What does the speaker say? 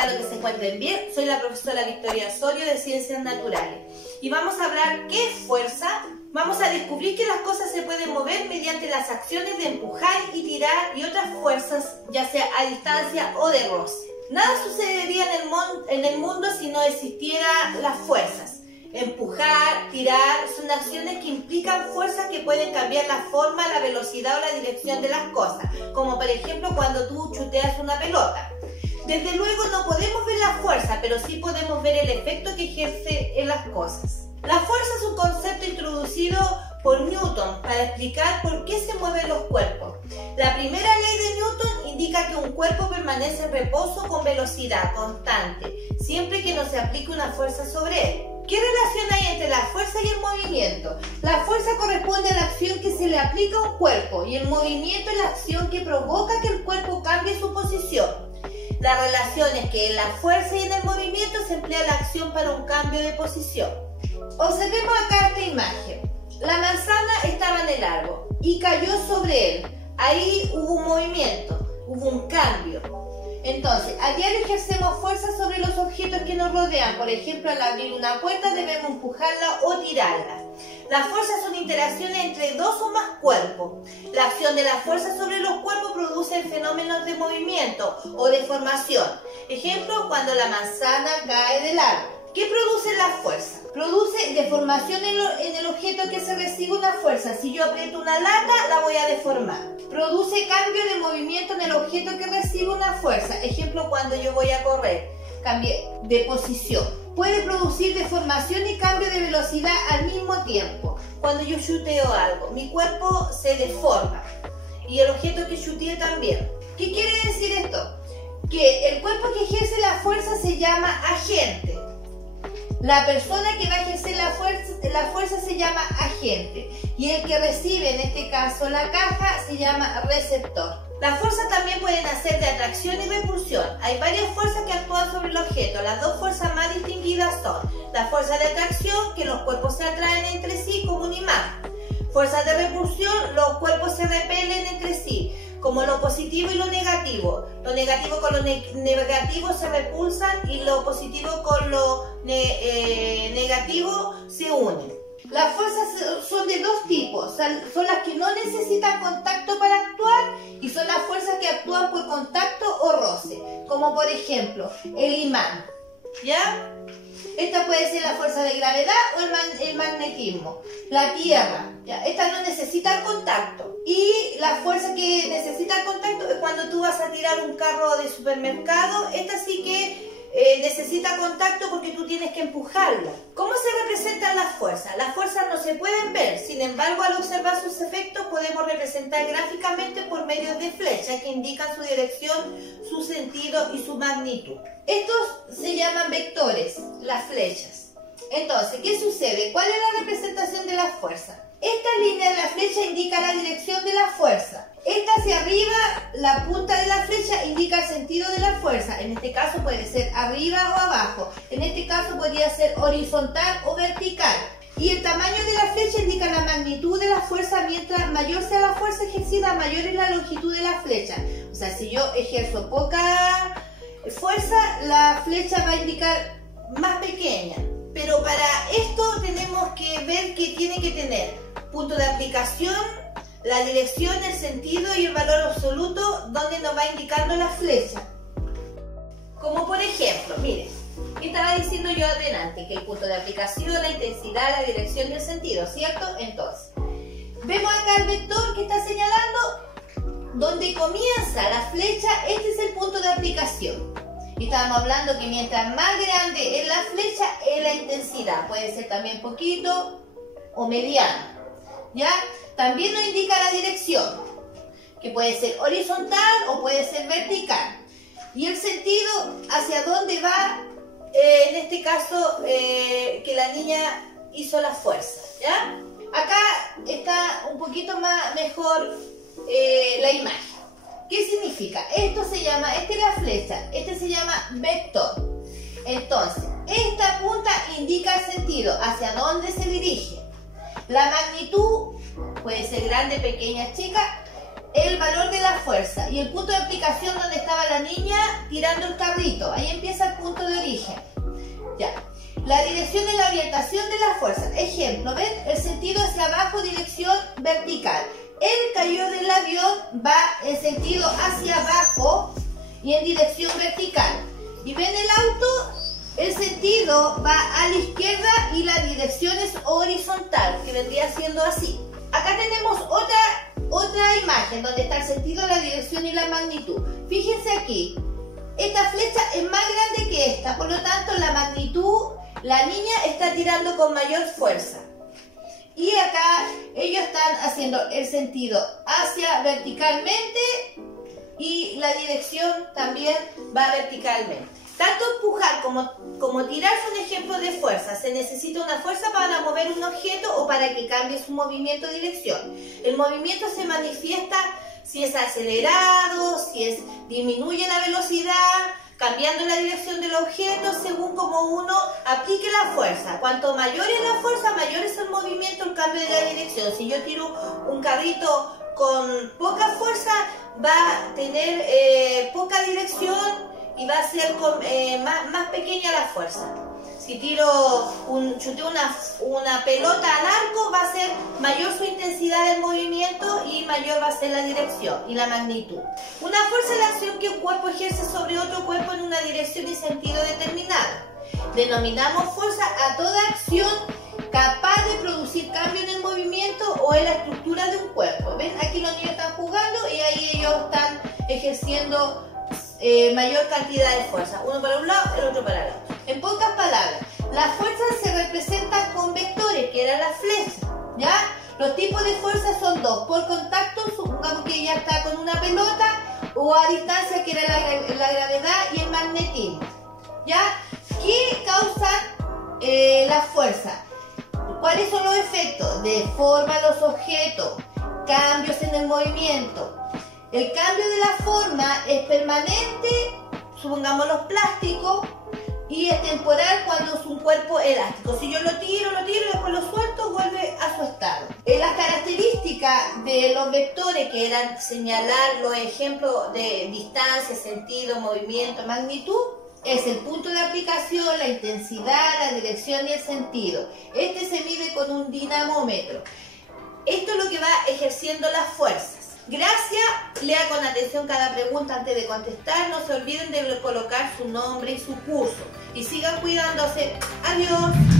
Esperando que se encuentren bien, soy la profesora Victoria Osorio de Ciencias Naturales y vamos a hablar qué es fuerza. Vamos a descubrir que las cosas se pueden mover mediante las acciones de empujar y tirar y otras fuerzas, ya sea a distancia o de roce. Nada sucedería en el mundo si no existieran las fuerzas. Empujar, tirar, son acciones que implican fuerzas que pueden cambiar la forma, la velocidad o la dirección de las cosas, como por ejemplo cuando tú chuteas una pelota. Desde luego no podemos ver la fuerza, pero sí podemos ver el efecto que ejerce en las cosas. La fuerza es un concepto introducido por Newton para explicar por qué se mueven los cuerpos. La primera ley de Newton indica que un cuerpo permanece en reposo con velocidad constante, siempre que no se aplique una fuerza sobre él. ¿Qué relación hay entre la fuerza y el movimiento? La fuerza corresponde a la acción que se le aplica a un cuerpo y el movimiento es la acción que provoca que el cuerpo cambie su posición. La relación es que en la fuerza y en el movimiento se emplea la acción para un cambio de posición. Observemos acá esta imagen. La manzana estaba en el árbol y cayó sobre él. Ahí hubo un movimiento, hubo un cambio. Entonces, a diario ejercemos fuerza sobre los objetos que nos rodean. Por ejemplo, al abrir una puerta debemos empujarla o tirarla. Las fuerzas son interacciones entre dos o más cuerpos. La acción de la fuerza sobre los cuerpos produce fenómenos de movimiento o deformación. Ejemplo, cuando la manzana cae del árbol. ¿Qué produce la fuerza? Produce deformación en el objeto que se recibe una fuerza. Si yo aprieto una lata, la voy a deformar. Produce cambio de movimiento en el objeto que recibe una fuerza. Ejemplo, cuando yo voy a correr, cambié de posición. Puede producir deformación y cambio de velocidad al mismo tiempo. Cuando yo chuteo algo, mi cuerpo se deforma y el objeto que chuteé también. ¿Qué quiere decir esto? Que el cuerpo que ejerce la fuerza se llama agente. La persona que va a ejercer la fuerza se llama agente y el que recibe, en este caso la caja, se llama receptor. Las fuerzas también pueden hacer de atracción y repulsión. Hay varias fuerzas que actúan sobre el objeto. Las dos fuerzas más distinguidas son la fuerza de atracción, que los cuerpos se atraen entre sí como un imán. Fuerza de repulsión, los cuerpos se repelen entre sí, como lo positivo y lo negativo. Lo negativo con lo negativo se repulsan y lo positivo con lo negativo se unen. Las fuerzas son de dos tipos, son las que no necesitan contacto para actuar y son las fuerzas que actúan por contacto o roce, como por ejemplo el imán, ¿ya? Esta puede ser la fuerza de gravedad o el magnetismo. La tierra, ¿ya? Esta no necesita el contacto. Y la fuerza que necesita el contacto es cuando tú vas a tirar un carro de supermercado. Esta sí que necesita contacto porque tú tienes que empujarla. ¿Cómo se representan las fuerzas? Las fuerzas no se pueden ver, sin embargo, al observar sus efectos podemos representar gráficamente por medio de flechas que indican su dirección, su sentido y su magnitud. Estos se llaman vectores, las flechas. Entonces, ¿qué sucede? ¿Cuál es la representación de la fuerza? Esta línea de la flecha indica la dirección de la fuerza. Esta hacia arriba, la punta de la flecha indica el sentido de la fuerza. En este caso puede ser arriba o abajo. En este caso podría ser horizontal o vertical. Y el tamaño de la flecha indica la magnitud de la fuerza. Mientras mayor sea la fuerza ejercida, mayor es la longitud de la flecha. O sea, si yo ejerzo poca fuerza, la flecha va a indicar más pequeña. Pero para esto tenemos que ver que tiene que tener punto de aplicación, la dirección, el sentido y el valor absoluto donde nos va indicando la flecha. Como por ejemplo, miren, ¿qué estaba diciendo yo adelante? Que el punto de aplicación, la intensidad, la dirección y el sentido, ¿cierto? Entonces, vemos acá el vector que está señalando donde comienza la flecha. Este es el punto de aplicación. Y estábamos hablando que mientras más grande es la flecha, es la intensidad. Puede ser también poquito o mediano, ¿ya? También nos indica la dirección, que puede ser horizontal o puede ser vertical. Y el sentido, hacia dónde va, en este caso, que la niña hizo la fuerza, ¿ya? Acá está un poquito mejor la imagen. ¿Qué significa? Esto se llama, esta es la flecha, este se llama vector. Entonces, esta punta indica el sentido, hacia dónde se dirige. La magnitud puede ser grande, pequeña, chica. el valor de la fuerza y el punto de aplicación donde estaba la niña tirando el carrito. Ahí empieza el punto de origen. Ya. La dirección de la orientación de la fuerza. Ejemplo, ¿ven? El sentido hacia abajo, dirección vertical. El cayó del avión va en sentido hacia abajo y en dirección vertical. Y ven el auto, el sentido va a la izquierda y la dirección es horizontal, que vendría siendo así. Acá tenemos otra imagen donde está el sentido, la dirección y la magnitud. Fíjense aquí, esta flecha es más grande que esta, por lo tanto la magnitud, la niña está tirando con mayor fuerza. Y acá ellos están haciendo el sentido hacia verticalmente y la dirección también va verticalmente. Tanto empujar como tirar son ejemplos de fuerza. Se necesita una fuerza para mover un objeto o para que cambie su movimiento de dirección. El movimiento se manifiesta si es acelerado, si disminuye la velocidad, cambiando la dirección del objeto según como uno aplique la fuerza. Cuanto mayor es la fuerza, mayor es el movimiento, el cambio de la dirección. Si yo tiro un carrito con poca fuerza, va a tener poca dirección y va a ser más pequeña la fuerza. Si chuteo una pelota al arco, va a ser mayor su intensidad del movimiento y mayor va a ser la dirección y la magnitud. Una fuerza es la acción que un cuerpo ejerce sobre otro cuerpo en una dirección y sentido determinado. Denominamos fuerza a toda acción capaz de producir cambio en el movimiento o en la estructura de un cuerpo. ¿Ven? Aquí los niños están jugando y ahí ellos están ejerciendo mayor cantidad de fuerza. Uno para un lado, el otro para el otro. En pocas palabras, las fuerzas se representan con vectores, que eran las flechas, ¿ya? Los tipos de fuerzas son dos. Por contacto, supongamos que ella está con una pelota, o a distancia, que era la gravedad y el magnetismo, ¿ya? ¿Qué causan la fuerza? ¿Cuáles son los efectos? Deforman los objetos, cambios en el movimiento. El cambio de la forma es permanente, supongamos los plásticos, y es temporal cuando es un cuerpo elástico. Si yo lo tiro y después lo suelto, vuelve a su estado. Las características de los vectores, que eran señalar los ejemplos de distancia, sentido, movimiento, magnitud, es el punto de aplicación, la intensidad, la dirección y el sentido. Este se mide con un dinamómetro. Esto es lo que va ejerciendo las fuerzas. Gracias, lea con atención cada pregunta antes de contestar, no se olviden de colocar su nombre y su curso y sigan cuidándose. Adiós.